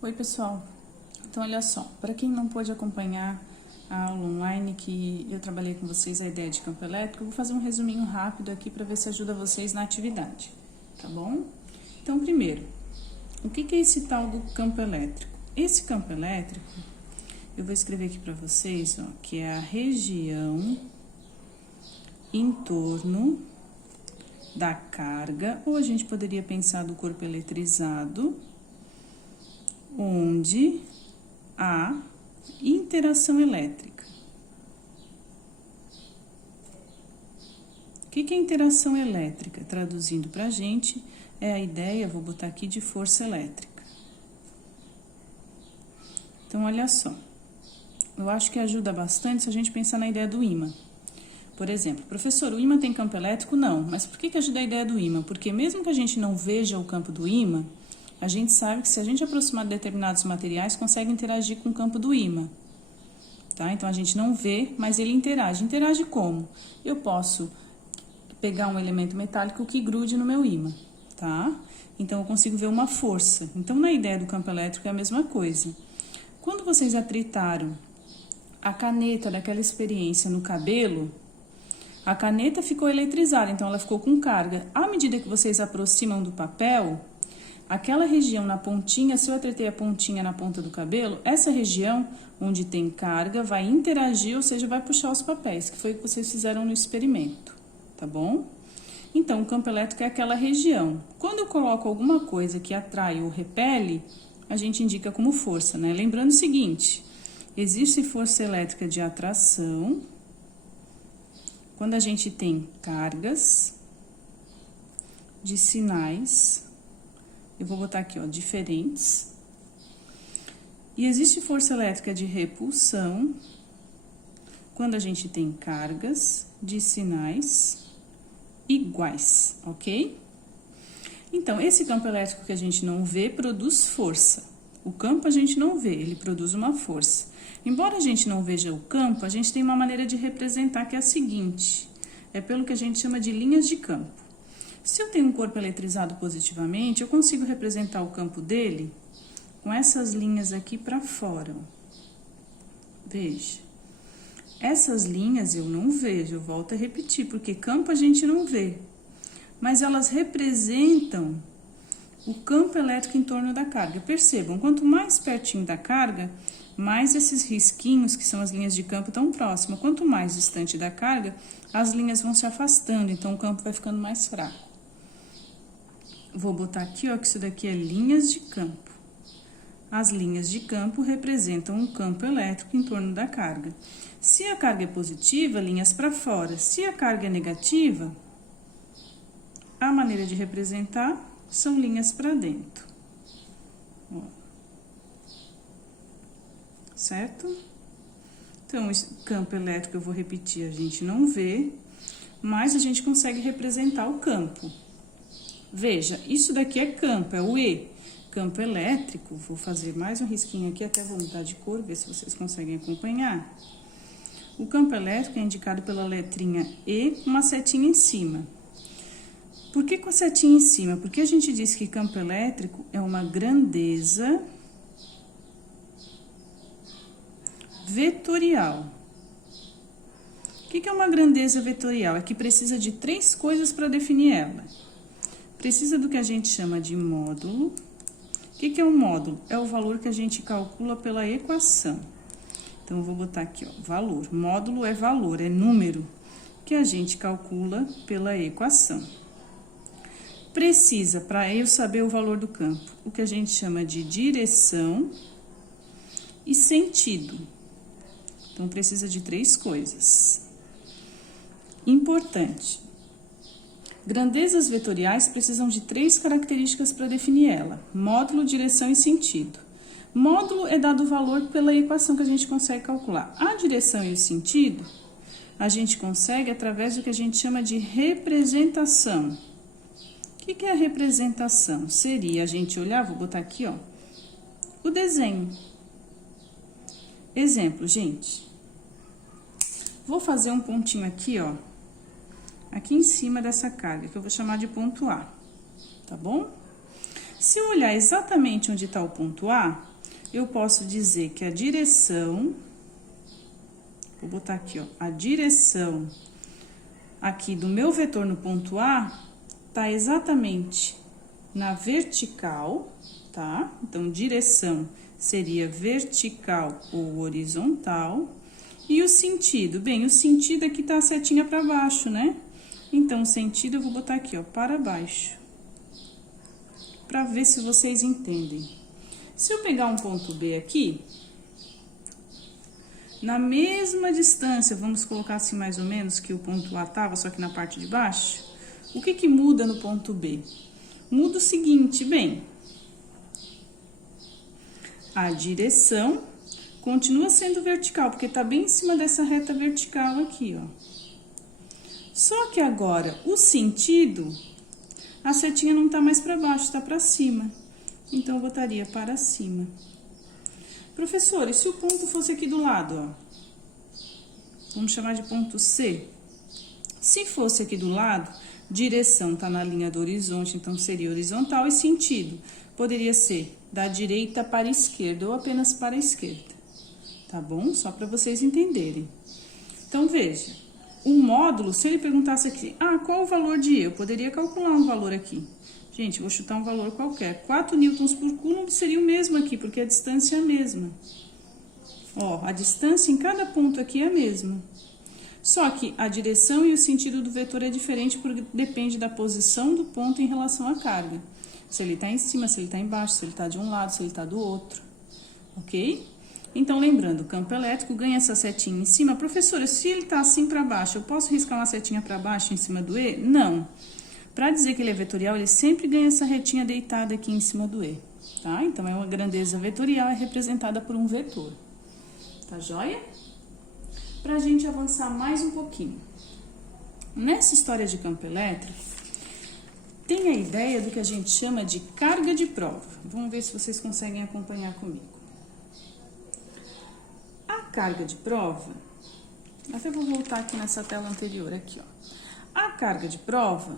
Oi, pessoal. Então, olha só, para quem não pôde acompanhar a aula online que eu trabalhei com vocês, a ideia de campo elétrico, eu vou fazer um resuminho rápido aqui para ver se ajuda vocês na atividade, tá bom? Então, primeiro, o que é esse tal do campo elétrico? Esse campo elétrico, eu vou escrever aqui para vocês, ó, que é a região em torno da carga, ou a gente poderia pensar do corpo eletrizado, onde há interação elétrica. O que é interação elétrica? Traduzindo para a gente, é a ideia, vou botar aqui, de força elétrica. Então, olha só, eu acho que ajuda bastante se a gente pensar na ideia do ímã. Por exemplo, professor, o ímã tem campo elétrico? Não, mas por que ajuda a ideia do ímã? Porque mesmo que a gente não veja o campo do ímã, a gente sabe que se a gente aproximar de determinados materiais, consegue interagir com o campo do ímã. Tá? Então, a gente não vê, mas ele interage. Interage como? Eu posso pegar um elemento metálico que grude no meu ímã, tá? Então, eu consigo ver uma força. Então, na ideia do campo elétrico é a mesma coisa. Quando vocês atritaram a caneta daquela experiência no cabelo, a caneta ficou eletrizada, então ela ficou com carga. À medida que vocês aproximam do papel, aquela região na pontinha, se eu atritei a pontinha na ponta do cabelo, essa região onde tem carga vai interagir, ou seja, vai puxar os papéis, que foi o que vocês fizeram no experimento, tá bom? Então, o campo elétrico é aquela região. Quando eu coloco alguma coisa que atrai ou repele, a gente indica como força, né? Lembrando o seguinte, existe força elétrica de atração, quando a gente tem cargas de sinais, eu vou botar aqui, ó, diferentes. E existe força elétrica de repulsão, quando a gente tem cargas de sinais iguais, ok? Então, esse campo elétrico que a gente não vê produz força. O campo a gente não vê, ele produz uma força. Embora a gente não veja o campo, a gente tem uma maneira de representar que é a seguinte, é pelo que a gente chama de linhas de campo. Se eu tenho um corpo eletrizado positivamente, eu consigo representar o campo dele com essas linhas aqui para fora. Veja. Essas linhas eu não vejo, eu volto a repetir, porque campo a gente não vê. Mas elas representam o campo elétrico em torno da carga. Percebam, quanto mais pertinho da carga, mais esses risquinhos, que são as linhas de campo, estão próximas. Quanto mais distante da carga, as linhas vão se afastando, então o campo vai ficando mais fraco. Vou botar aqui, ó, que isso daqui é linhas de campo. As linhas de campo representam um campo elétrico em torno da carga. Se a carga é positiva, linhas para fora. Se a carga é negativa, a maneira de representar são linhas para dentro. Ó. Certo? Então, esse campo elétrico, eu vou repetir, a gente não vê, mas a gente consegue representar o campo. Veja, isso daqui é campo, é o E. Campo elétrico, vou fazer mais um risquinho aqui, até vou mudar de cor, ver se vocês conseguem acompanhar. O campo elétrico é indicado pela letrinha E com uma setinha em cima. Por que com a setinha em cima? Porque a gente diz que campo elétrico é uma grandeza vetorial. O que é uma grandeza vetorial? É que precisa de três coisas para definir ela. Precisa do que a gente chama de módulo. O que é um módulo? É o valor que a gente calcula pela equação. Então, eu vou botar aqui, ó, valor. Módulo é valor, é número que a gente calcula pela equação. Precisa, para eu saber o valor do campo, o que a gente chama de direção e sentido. Então, precisa de três coisas. Importante. Grandezas vetoriais precisam de três características para definir ela: módulo, direção e sentido. Módulo é dado o valor pela equação que a gente consegue calcular. A direção e o sentido a gente consegue através do que a gente chama de representação. O que é a representação? Seria a gente olhar, vou botar aqui, ó, o desenho. Exemplo, gente. Vou fazer um pontinho aqui, ó, aqui em cima dessa carga, que eu vou chamar de ponto A, tá bom? Se eu olhar exatamente onde está o ponto A, eu posso dizer que a direção, vou botar aqui, ó, a direção aqui do meu vetor no ponto A está exatamente na vertical, tá? Então, direção seria vertical ou horizontal. E o sentido? Bem, o sentido aqui tá a setinha para baixo, né? Então, o sentido eu vou botar aqui, ó, para baixo. Para ver se vocês entendem. Se eu pegar um ponto B aqui, na mesma distância, vamos colocar assim mais ou menos que o ponto A tava, só que na parte de baixo, o que que muda no ponto B? Muda o seguinte, bem, a direção continua sendo vertical, porque tá bem em cima dessa reta vertical aqui, ó. Só que agora, o sentido, a setinha não tá mais para baixo, tá para cima. Então, eu botaria para cima. Professor, e se o ponto fosse aqui do lado, ó? Vamos chamar de ponto C. Se fosse aqui do lado, direção tá na linha do horizonte, então seria horizontal, e sentido poderia ser da direita para a esquerda ou apenas para a esquerda. Tá bom? Só para vocês entenderem. Então, veja, o módulo, se ele perguntasse aqui, qual o valor de E? Eu poderia calcular um valor aqui. Gente, vou chutar um valor qualquer. 4 newtons por coulomb seria o mesmo aqui, porque a distância é a mesma. Ó, a distância em cada ponto aqui é a mesma. Só que a direção e o sentido do vetor é diferente, porque depende da posição do ponto em relação à carga. Se ele está em cima, se ele está embaixo, se ele está de um lado, se ele está do outro. Ok? Então, lembrando, o campo elétrico ganha essa setinha em cima. Professora, se ele está assim para baixo, eu posso riscar uma setinha para baixo em cima do E? Não. Para dizer que ele é vetorial, ele sempre ganha essa retinha deitada aqui em cima do E, tá? Então, é uma grandeza vetorial, é representada por um vetor. Tá joia? Para a gente avançar mais um pouquinho. Nessa história de campo elétrico, tem a ideia do que a gente chama de carga de prova. Vamos ver se vocês conseguem acompanhar comigo. A carga de prova, até vou voltar aqui nessa tela anterior, aqui, ó. A carga de prova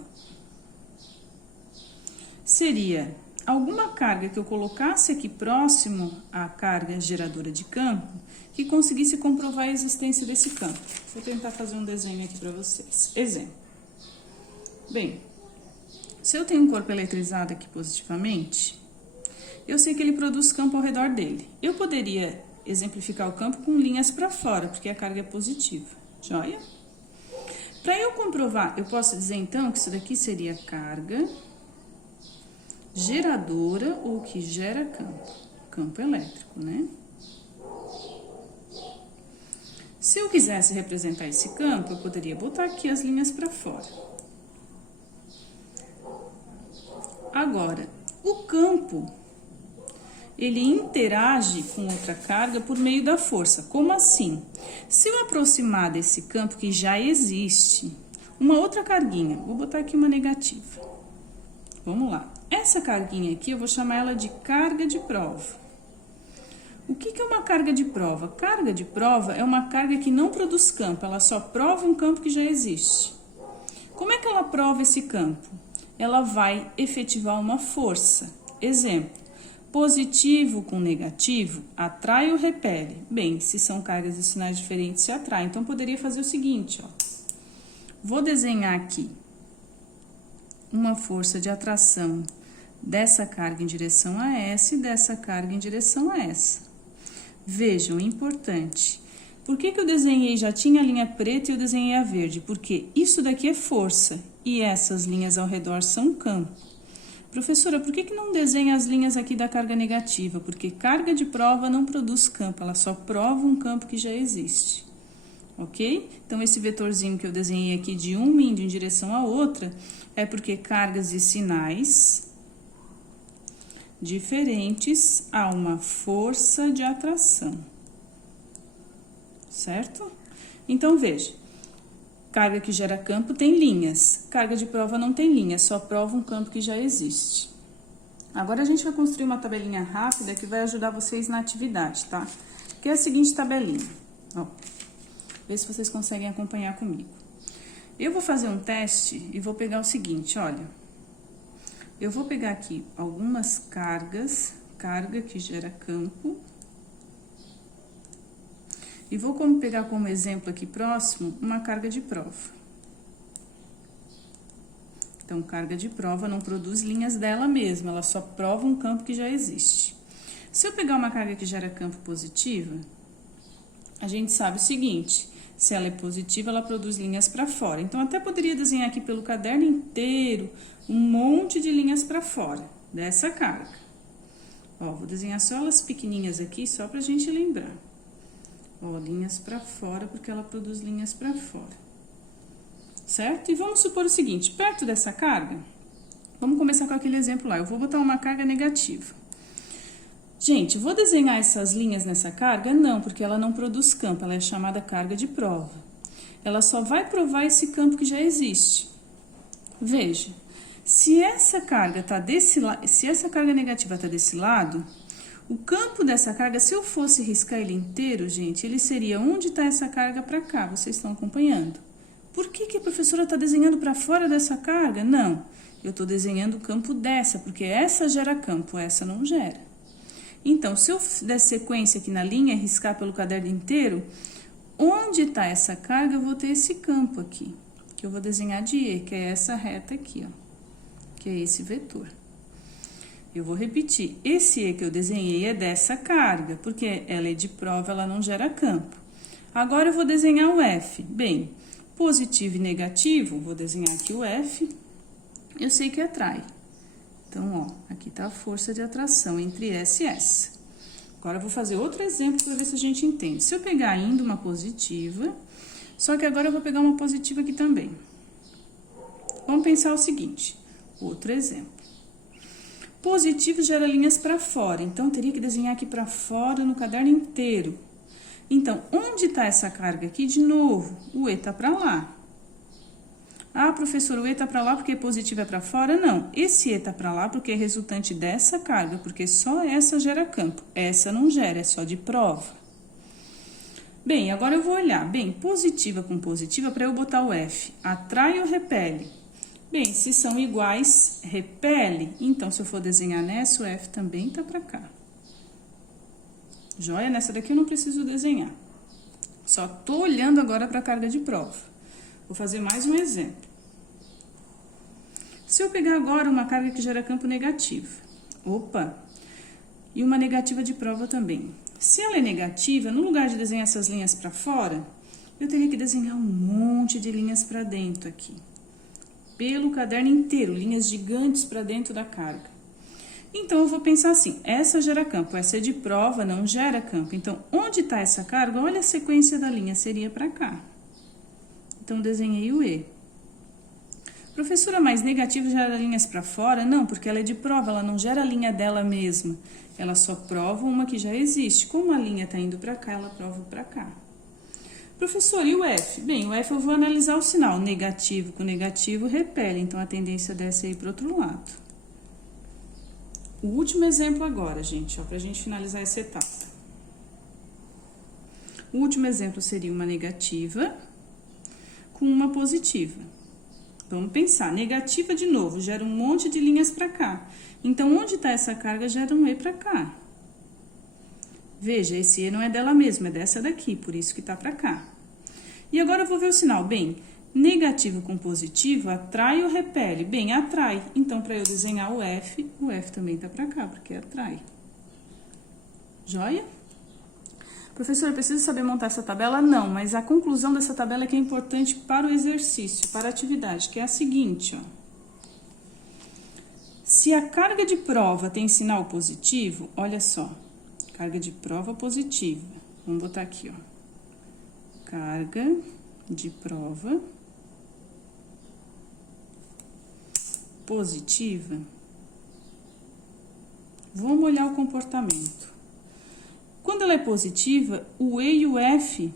seria alguma carga que eu colocasse aqui próximo à carga geradora de campo que conseguisse comprovar a existência desse campo. Vou tentar fazer um desenho aqui para vocês. Exemplo. Bem, se eu tenho um corpo eletrizado aqui positivamente, eu sei que ele produz campo ao redor dele. Eu poderia exemplificar o campo com linhas para fora, porque a carga é positiva. Joia? Para eu comprovar, eu posso dizer então que isso daqui seria carga geradora ou que gera campo elétrico, né? Se eu quisesse representar esse campo, eu poderia botar aqui as linhas para fora. Agora, o campo, ele interage com outra carga por meio da força. Como assim? Se eu aproximar desse campo que já existe, uma outra carguinha, vou botar aqui uma negativa. Vamos lá. Essa carguinha aqui, eu vou chamar ela de carga de prova. O que é uma carga de prova? Carga de prova é uma carga que não produz campo, ela só prova um campo que já existe. Como é que ela prova esse campo? Ela vai efetivar uma força. Exemplo, positivo com negativo, atrai ou repele? Bem, se são cargas e sinais diferentes, se atrai. Então, poderia fazer o seguinte, ó. Vou desenhar aqui uma força de atração dessa carga em direção a essa e dessa carga em direção a essa. Vejam, é importante. Por que eu desenhei, já tinha a linha preta e eu desenhei a verde? Porque isso daqui é força e essas linhas ao redor são campo. Professora, por que não desenha as linhas aqui da carga negativa? Porque carga de prova não produz campo, ela só prova um campo que já existe. Ok? Então, esse vetorzinho que eu desenhei aqui de uma indo em direção à outra é porque cargas e sinais diferentes há uma força de atração. Certo? Então, veja. Carga que gera campo tem linhas. Carga de prova não tem linhas, só prova um campo que já existe. Agora, a gente vai construir uma tabelinha rápida que vai ajudar vocês na atividade, tá? Que é a seguinte tabelinha. Ó, vê se vocês conseguem acompanhar comigo. Eu vou fazer um teste e vou pegar o seguinte, olha. Eu vou pegar aqui algumas cargas, carga que gera campo. E vou pegar como exemplo aqui próximo uma carga de prova. Então, carga de prova não produz linhas dela mesma, ela só prova um campo que já existe. Se eu pegar uma carga que gera campo positiva, a gente sabe o seguinte, se ela é positiva, ela produz linhas para fora. Então, até poderia desenhar aqui pelo caderno inteiro um monte de linhas para fora dessa carga. Ó, vou desenhar só elas pequenininhas aqui, só pra gente lembrar. Ó, linhas para fora, porque ela produz linhas para fora. Certo? E vamos supor o seguinte, perto dessa carga, vamos começar com aquele exemplo lá, eu vou botar uma carga negativa. Gente, vou desenhar essas linhas nessa carga? Não, porque ela não produz campo, ela é chamada carga de prova. Ela só vai provar esse campo que já existe. Veja, se essa carga tá desse lado, se essa carga negativa está desse lado, o campo dessa carga, se eu fosse riscar ele inteiro, gente, ele seria onde está essa carga para cá, vocês estão acompanhando? Por que a professora está desenhando para fora dessa carga? Não, eu estou desenhando o campo dessa, porque essa gera campo, essa não gera. Então, se eu der sequência aqui na linha, riscar pelo caderno inteiro, onde está essa carga, eu vou ter esse campo aqui, que eu vou desenhar de E, que é essa reta aqui, ó, que é esse vetor. Eu vou repetir, esse E que eu desenhei é dessa carga, porque ela é de prova, ela não gera campo. Agora, eu vou desenhar o F. Bem, positivo e negativo, vou desenhar aqui o F, eu sei que atrai. Então, ó, aqui tá a força de atração entre S e S. Agora, eu vou fazer outro exemplo para ver se a gente entende. Se eu pegar ainda uma positiva, só que agora eu vou pegar uma positiva aqui também. Vamos pensar o seguinte, outro exemplo. Positivo gera linhas para fora, então teria que desenhar aqui para fora no caderno inteiro. Então, onde está essa carga aqui? De novo, o E está para lá. Ah, professor, o E está para lá porque positivo é para fora? Não, esse E está para lá porque é resultante dessa carga, porque só essa gera campo. Essa não gera, é só de prova. Bem, agora eu vou olhar. Bem, positiva com positiva, para eu botar o F, atrai ou repele? Bem, se são iguais, repele. Então, se eu for desenhar nessa, o F também está para cá. Joia? Nessa daqui eu não preciso desenhar. Só tô olhando agora para a carga de prova. Vou fazer mais um exemplo. Se eu pegar agora uma carga que gera campo negativo. Opa! E uma negativa de prova também. Se ela é negativa, no lugar de desenhar essas linhas para fora, eu teria que desenhar um monte de linhas para dentro aqui. Pelo caderno inteiro, linhas gigantes para dentro da carga. Então, eu vou pensar assim, essa gera campo, essa é de prova, não gera campo. Então, onde está essa carga? Olha a sequência da linha, seria para cá. Então, desenhei o E. Professora, mas negativa gera linhas para fora? Não, porque ela é de prova, ela não gera a linha dela mesma. Ela só prova uma que já existe. Como a linha está indo para cá, ela prova para cá. Professor, e o F? Bem, o F eu vou analisar o sinal. Negativo com negativo repele, então a tendência dessa é ir para o outro lado. O último exemplo agora, gente, ó, pra gente finalizar essa etapa. O último exemplo seria uma negativa com uma positiva. Vamos pensar, negativa de novo, gera um monte de linhas para cá. Então, onde está essa carga, gera um E para cá. Veja, esse E não é dela mesma, é dessa daqui, por isso que tá para cá. E agora eu vou ver o sinal. Bem, negativo com positivo, atrai ou repele? Bem, atrai. Então, para eu desenhar o F também tá para cá, porque atrai. Joia? Professora, preciso saber montar essa tabela? Não, mas a conclusão dessa tabela é que é importante para o exercício, para a atividade, que é a seguinte, ó. Se a carga de prova tem sinal positivo, olha só, carga de prova positiva. Vamos botar aqui, ó. Carga de prova positiva. Vamos olhar o comportamento. Quando ela é positiva, o E e o F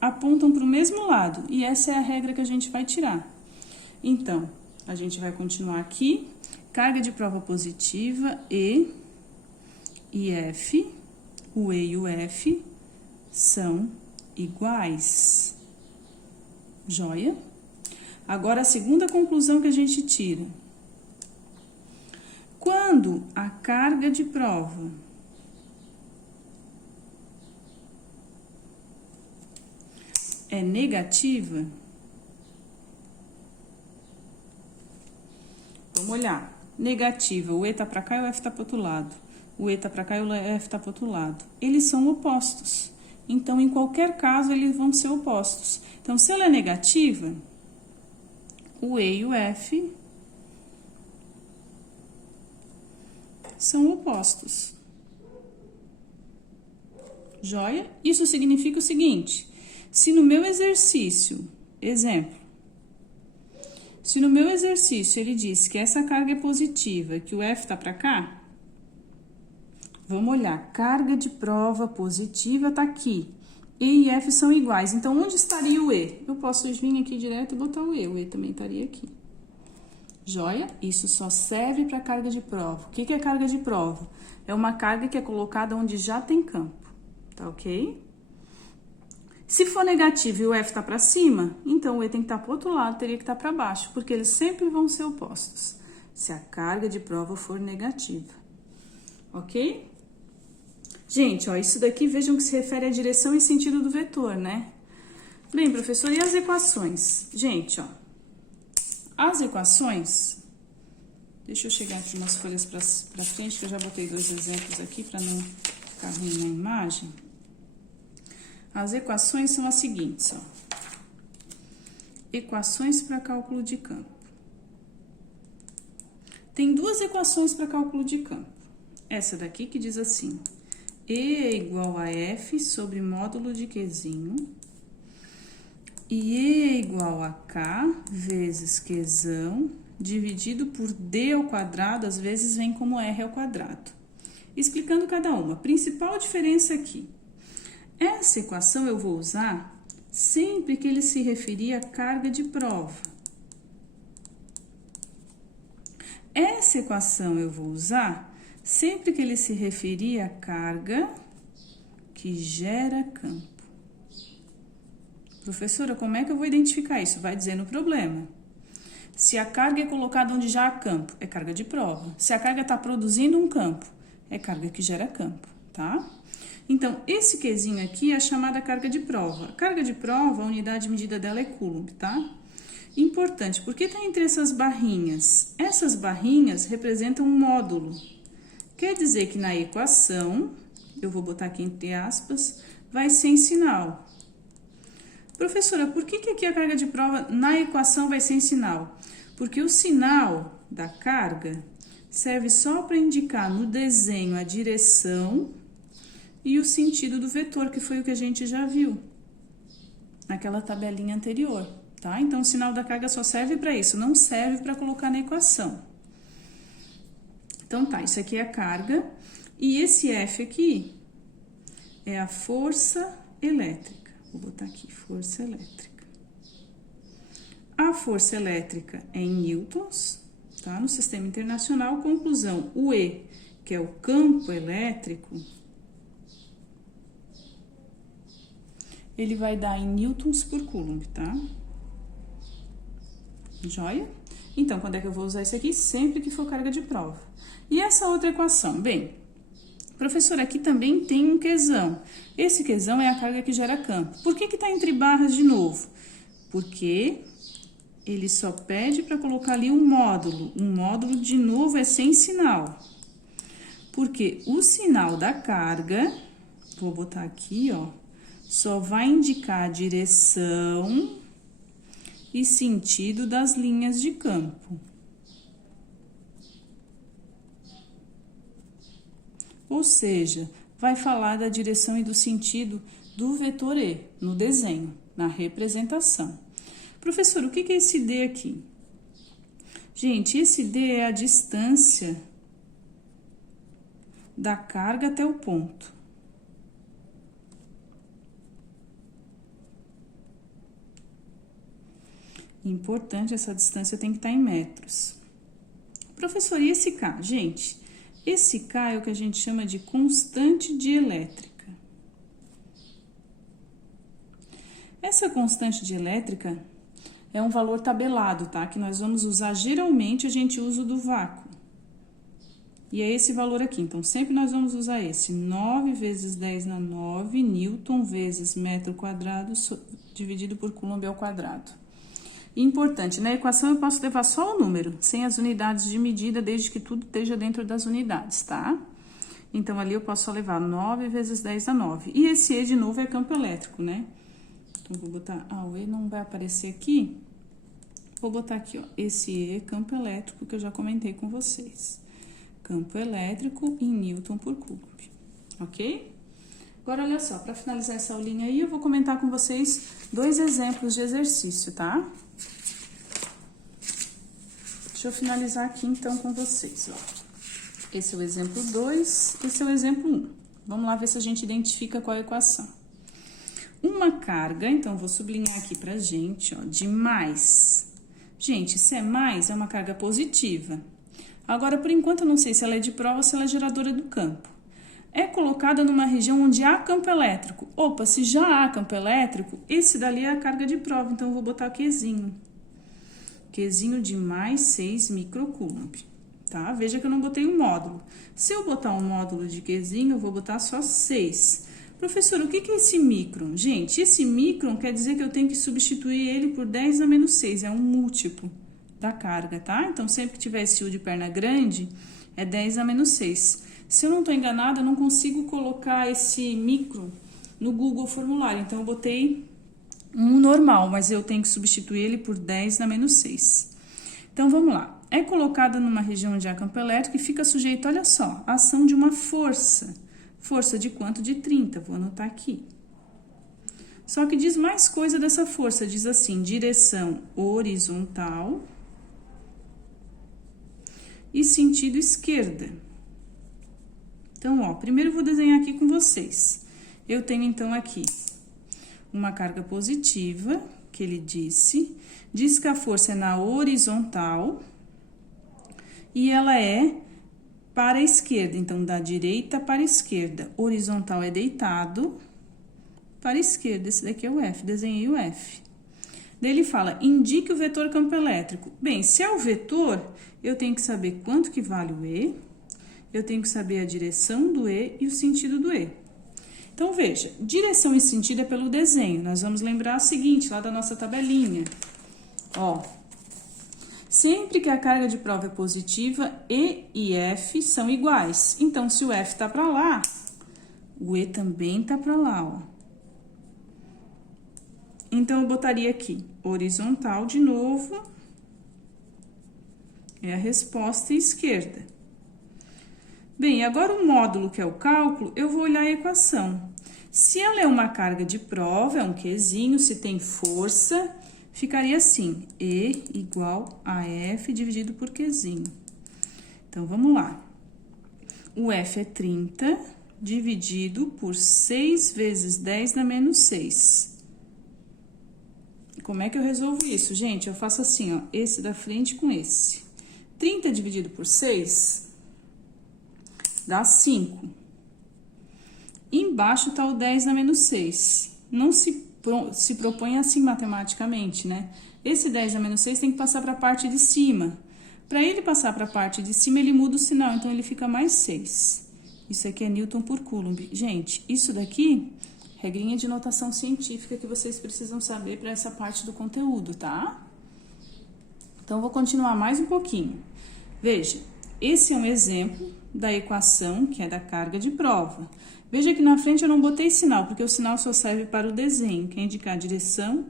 apontam para o mesmo lado, e essa é a regra que a gente vai tirar. Então, a gente vai continuar aqui, carga de prova positiva, E e F, o E e o F são iguais. Joia? Agora, a segunda conclusão que a gente tira. Quando a carga de prova é negativa, vamos olhar. Negativa, o E tá para cá e o F tá para outro lado. O E tá para cá e o F tá para outro lado. Eles são opostos. Então, em qualquer caso, eles vão ser opostos. Então, se ela é negativa, o E e o F são opostos. Joia? Isso significa o seguinte: se no meu exercício, exemplo, se no meu exercício ele diz que essa carga é positiva, que o F tá para cá, vamos olhar, carga de prova positiva tá aqui. E e F são iguais, então onde estaria o E? Eu posso vir aqui direto e botar o E também estaria aqui. Joia? Isso só serve para carga de prova. O que é carga de prova? É uma carga que é colocada onde já tem campo, tá ok? Se for negativo e o F está para cima, então o E tem que estar para o outro lado, teria que estar para baixo, porque eles sempre vão ser opostos, se a carga de prova for negativa, ok? Gente, ó, isso daqui vejam que se refere à direção e sentido do vetor, né? Bem, professor, e as equações? Gente, ó, as equações, deixa eu chegar aqui umas folhas para frente, que eu já botei 2 exemplos aqui para não ficar ruim na imagem. As equações são as seguintes, ó. Equações para cálculo de campo. Tem 2 equações para cálculo de campo. Essa daqui que diz assim: E é igual a F sobre módulo de Qzinho. E E é igual a K vezes Qzão, dividido por D ao quadrado, às vezes vem como R ao quadrado. Explicando cada uma. Principal diferença aqui. Essa equação eu vou usar sempre que ele se referir à carga de prova. Essa equação eu vou usar sempre que ele se referir à carga que gera campo. Professora, como é que eu vou identificar isso? Vai dizer no problema. Se a carga é colocada onde já há campo, é carga de prova. Se a carga está produzindo um campo, é carga que gera campo, tá? Então, esse Qzinho aqui é a chamada carga de prova. A carga de prova, a unidade de medida dela é Coulomb, tá? Importante, porque está entre essas barrinhas? Essas barrinhas representam um módulo. Quer dizer que na equação, eu vou botar aqui entre aspas, vai ser em sinal. Professora, por que aqui a carga de prova na equação vai ser em sinal? Porque o sinal da carga serve só para indicar no desenho a direção e o sentido do vetor, que foi o que a gente já viu naquela tabelinha anterior, tá? Então, o sinal da carga só serve para isso, não serve para colocar na equação. Então, tá, isso aqui é a carga, e esse F aqui é a força elétrica. Vou botar aqui, força elétrica. A força elétrica é em newtons, tá? No sistema internacional, conclusão, o E, que é o campo elétrico, ele vai dar em newtons por coulomb, tá? Joia? Então, quando é que eu vou usar isso aqui? Sempre que for carga de prova. E essa outra equação? Bem, professor, aqui também tem um Qzão. Esse Qzão é a carga que gera campo. Por que está entre barras de novo? Porque ele só pede para colocar ali um módulo. Um módulo, de novo, é sem sinal. Porque o sinal da carga, vou botar aqui, ó, só vai indicar a direção e sentido das linhas de campo. Ou seja, vai falar da direção e do sentido do vetor E no desenho, na representação. Professor, o que é esse D aqui? Gente, esse D é a distância da carga até o ponto. Importante, essa distância tem que estar em metros. Professor, e esse K? Gente, esse K é o que a gente chama de constante dielétrica. Essa constante dielétrica é um valor tabelado, tá? Que nós vamos usar, geralmente, a gente usa o do vácuo. E é esse valor aqui. Então, sempre nós vamos usar esse. 9 vezes 10 na 9, Newton vezes metro quadrado dividido por Coulomb ao quadrado. E importante, na equação eu posso levar só o número, sem as unidades de medida, desde que tudo esteja dentro das unidades, tá? Então, ali eu posso só levar 9 vezes 10 na 9. E esse E, de novo, é campo elétrico, né? Então, vou botar... o E não vai aparecer aqui. Vou botar aqui, ó, esse E, campo elétrico, que eu já comentei com vocês. Campo elétrico em Newton por Coulomb, ok? Agora, olha só, para finalizar essa aulinha aí, eu vou comentar com vocês 2 exemplos de exercício, tá? Deixa eu finalizar aqui, então, com vocês, ó. Esse é o exemplo 2, esse é o exemplo 1. Vamos lá ver se a gente identifica qual é a equação. Uma carga, então, vou sublinhar aqui pra gente, ó, de mais. Gente, se é mais, é uma carga positiva. Agora, por enquanto, eu não sei se ela é de prova ou se ela é geradora do campo. É colocada numa região onde há campo elétrico. Opa, se já há campo elétrico, esse dali é a carga de prova, então eu vou botar Qzinho. Qzinho de mais 6 microcoulomb, tá? Veja que eu não botei um módulo. Se eu botar um módulo de Qzinho, eu vou botar só 6. Professor, o que é esse micron? Gente, esse micron quer dizer que eu tenho que substituir ele por 10 na menos 6, é um múltiplo da carga, tá? Então, sempre que tiver esse U de perna grande, é 10 a menos 6. Se eu não estou enganada, eu não consigo colocar esse micro no Google Formulário. Então, eu botei um normal, mas eu tenho que substituir ele por 10 na menos 6. Então, vamos lá. É colocada numa região onde há campo elétrico e fica sujeito, olha só, a ação de uma força. Força de quanto? De 30. Vou anotar aqui. Só que diz mais coisa dessa força. Diz assim, direção horizontal e sentido esquerda. Então, ó, primeiro eu vou desenhar aqui com vocês. Eu tenho, então, aqui uma carga positiva, que ele diz que a força é na horizontal e ela é para a esquerda, então, da direita para a esquerda. Horizontal é deitado para a esquerda, esse daqui é o F, desenhei o F. Daí ele fala, indique o vetor campo elétrico. Bem, se é o vetor, eu tenho que saber quanto que vale o E, eu tenho que saber a direção do E e o sentido do E. Então, veja, direção e sentido é pelo desenho. Nós vamos lembrar o seguinte, lá da nossa tabelinha. Ó, sempre que a carga de prova é positiva, E e F são iguais. Então, se o F tá para lá, o E também tá para lá, ó. Então, eu botaria aqui, horizontal de novo, é a resposta esquerda. Bem, agora o módulo, que é o cálculo, eu vou olhar a equação. Se ela é uma carga de prova, é um Qzinho, se tem força, ficaria assim, E igual a F dividido por Qzinho. Então, vamos lá. O F é 30 dividido por 6 vezes 10 na menos 6. Como é que eu resolvo isso? Gente, eu faço assim, ó, esse da frente com esse. 30 dividido por 6 dá 5. Embaixo tá o 10 na menos 6. Não se propõe assim matematicamente, né? Esse 10 na menos 6 tem que passar para a parte de cima. Para ele passar para a parte de cima, ele muda o sinal, então ele fica mais 6. Isso aqui é Newton por Coulomb. Gente, isso daqui... regrinha de notação científica que vocês precisam saber para essa parte do conteúdo, tá? Então, vou continuar mais um pouquinho. Veja, esse é um exemplo da equação, que é da carga de prova. Veja que na frente eu não botei sinal, porque o sinal só serve para o desenho, que é indicar a direção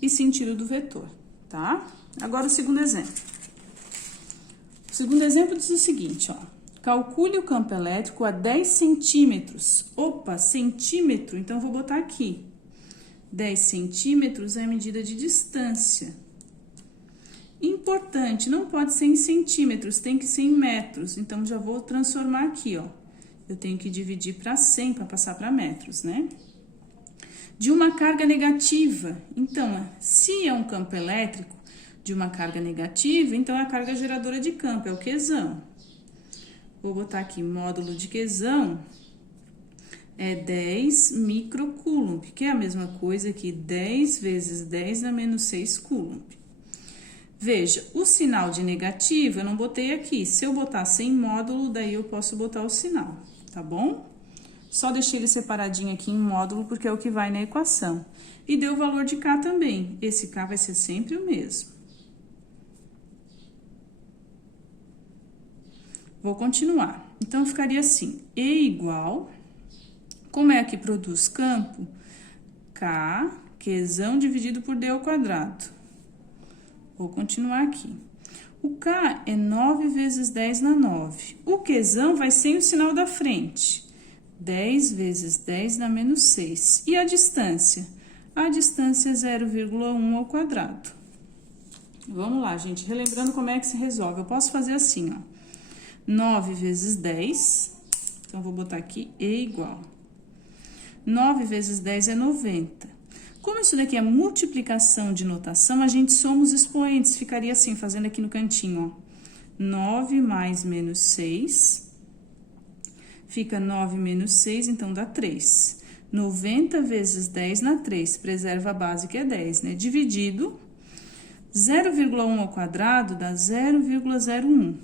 e sentido do vetor, tá? Agora, o segundo exemplo. O segundo exemplo diz o seguinte, ó. Calcule o campo elétrico a 10 centímetros. Opa, centímetro, então eu vou botar aqui. 10 centímetros é a medida de distância. Importante, não pode ser em centímetros, tem que ser em metros. Então, já vou transformar aqui, ó. Eu tenho que dividir para 100 para passar para metros, né? De uma carga negativa. Então, se é um campo elétrico de uma carga negativa, então é a carga geradora de campo, é o Qzão. Vou botar aqui, módulo de Qzão é 10 microcoulomb, que é a mesma coisa que 10 vezes 10 na menos 6 coulomb. Veja, o sinal de negativo eu não botei aqui. Se eu botar sem módulo, daí eu posso botar o sinal, tá bom? Só deixei ele separadinho aqui em módulo, porque é o que vai na equação. E deu o valor de K também. Esse K vai ser sempre o mesmo. Vou continuar. Então, ficaria assim, E igual, como é que produz campo? K, Qzão dividido por D ao quadrado. Vou continuar aqui. O K é 9 vezes 10 na 9. O Qzão vai sem o sinal da frente. 10 vezes 10 dá menos 6. E a distância? A distância é 0,1 ao quadrado. Vamos lá, gente. Relembrando como é que se resolve. Eu posso fazer assim, ó. 9 vezes 10. Então, vou botar aqui E igual. 9 vezes 10 é 90. Como isso daqui é multiplicação de notação, a gente soma os expoentes. Ficaria assim, fazendo aqui no cantinho, ó. 9 mais menos 6. Fica 9 menos 6, então dá 3. 90 vezes 10 na 3, preserva a base que é 10, né? Dividido, 0,1 ao quadrado dá 0,01,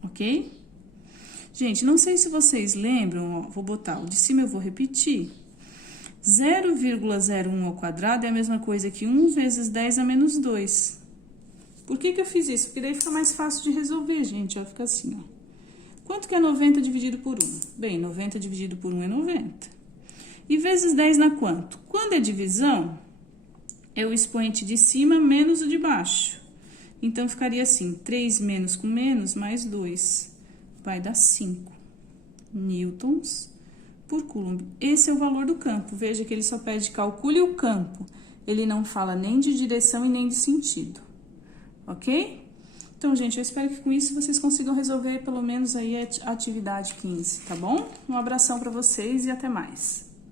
ok? Gente, não sei se vocês lembram, ó, vou botar o de cima, eu vou repetir. 0,01 ao quadrado é a mesma coisa que 1 vezes 10 a menos 2. Por que eu fiz isso? Porque daí fica mais fácil de resolver, gente, ó, fica assim, ó. Quanto que é 90 dividido por 1? Bem, 90 dividido por 1 é 90. E vezes 10 dá quanto? Quando é divisão, é o expoente de cima menos o de baixo. Então, ficaria assim, 3 menos com menos, mais 2. Vai dar 5 newtons por coulomb. Esse é o valor do campo. Veja que ele só pede calcule o campo. Ele não fala nem de direção e nem de sentido. Ok? Então, gente, eu espero que com isso vocês consigam resolver pelo menos aí a atividade 15, tá bom? Um abração para vocês e até mais.